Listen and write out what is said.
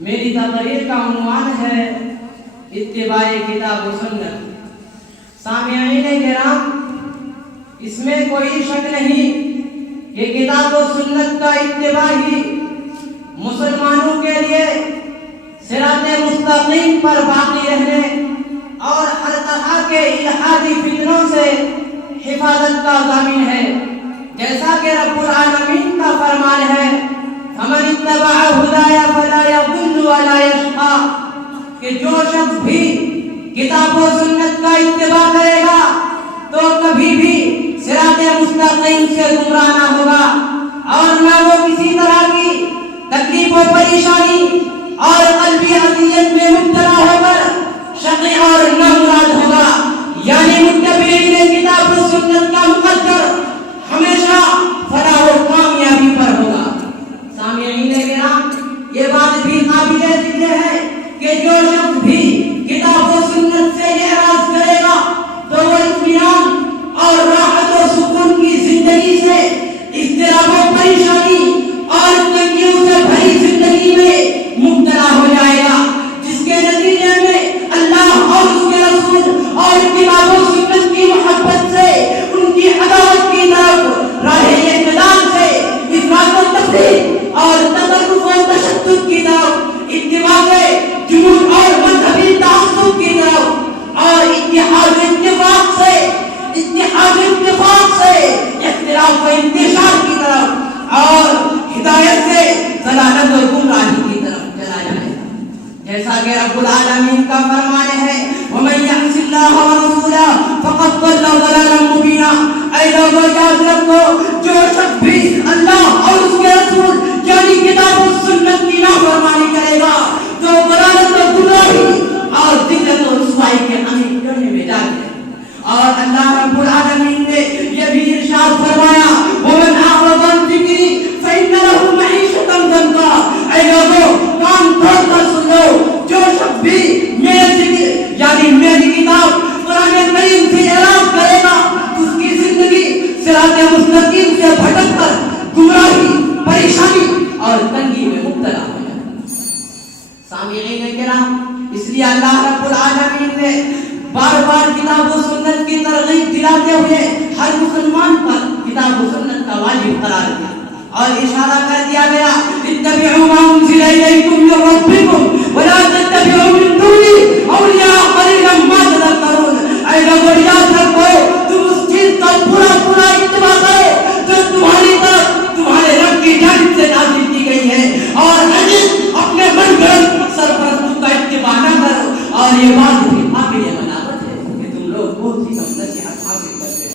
میری تقریر کا عنوان ہے اتباع کتاب و سنت۔ سامعین کرام، اس میں کوئی شک نہیں کہ کتاب و سنت کا اتباع ہی مسلمانوں کے لیے صراط مستقیم پر باقی رہنے اور ہر طرح کے الحادی فتنوں سے حفاظت کا ضامن ہے، جیسا کہ رب العالمین کا فرمان ہے فَمَنِ اتَّبَعَ هُدَايَ فَلَا يَضِلُّ وَلَا يَشْقَىٰ، کہ جو شخص بھی کتاب و سنت کا اتباع کرے گا تو کبھی بھی صراط مستقیم سے گمراہ نہ ہوگا اور نہ وہ کسی طرح کی تکلیف و پریشانی اور قلبی اذیت میں مبتلا ہو کر شقی اور نامراد ہوگا۔ یعنی متبعین کتاب و سنت کا مقدر ہمیشہ فلاح و کامیابی پر ہوگا۔ سامعین کرام، یہ بات بھی قابل ذکر ہے کہ جو شخص بھی کتاب و سنت سے اعراض کرے گا تو وہ اطمینان اور راحت و سکون کی زندگی سے اضطراب و پریشانی اور تنگیوں سے بھری زندگی میں مبتلا ہو جائے گا، جس کے نتیجے میں اللہ اور اس کے رسول اور کتاب و سنت کی محبت سے ان کی عداوت کی طرف راہ اعتدال سے افراط و تفریط اور تطرف و تشدد کی طرف اتباع جمود اور مذہبی تعصب کی طرف اور اتحاد اتفاق سے اختلاف و انتشار کی طرف اور ہدایت سے ضلالت اور گمراہی کی طرف چلا جائے، جیسا کہ رب العالمین کا فرمان ہے وَمَن يَعْصِ اللَّهَ وَرَسُولَهُ فَقَدْ ضَلَّ ضَلَالًا مُبِينًا۔ اے لوگوں یاد رکھو، جو شخص بھی اللہ اور اس کے رسول یعنی کتاب و سنت کی نافرمانی کرے گا تو ضلالت و گمراہی اور ذلت و رسوائی کے عمیق کونے میں جا گئے۔ اور اللہ رب العالمین نے یہ بھی ارشاد فرمایا وَمَنْ أَعْرَضَ عَنْ ذِكْرِي فَإِنَّ لَهُ مَعِيشَةً ضَنكًا۔ اے لوگوں کان کھول کر سن لو، جو شخص بھی میرے ذکر یعنی میری کتاب قرآن کریم سے اعراض کرے گا اس کی زندگی صراط مستقیم سے بھٹک کر گمراہی، پریشانی اور تنگی میں مبتلا ہو جائے گا۔ سامعین کرام، اس لیے اللہ رب العالمین نے بار بار کتاب و سنت کی ترغیب دلاتے ہوئے ہر مسلمان پر کتاب و سنت کا واجب قرار دیا اور اشارہ کر دیا گیا اتبعوا ما انزل الیکم من ربکم ولا تتبعوا من دونہ اولیاء قلیلا ما تذکرون۔ اے لوگوں یاد رکھو، تم اس چیز کا پورا اتباع کرو جو تمہاری طرف تمہارے رب کی جانب سے نازل کی گئی ہے، اور اپنے من گھڑت سرپرستوں کا اتباع نہ کرو، اور یہ بات بھی قابل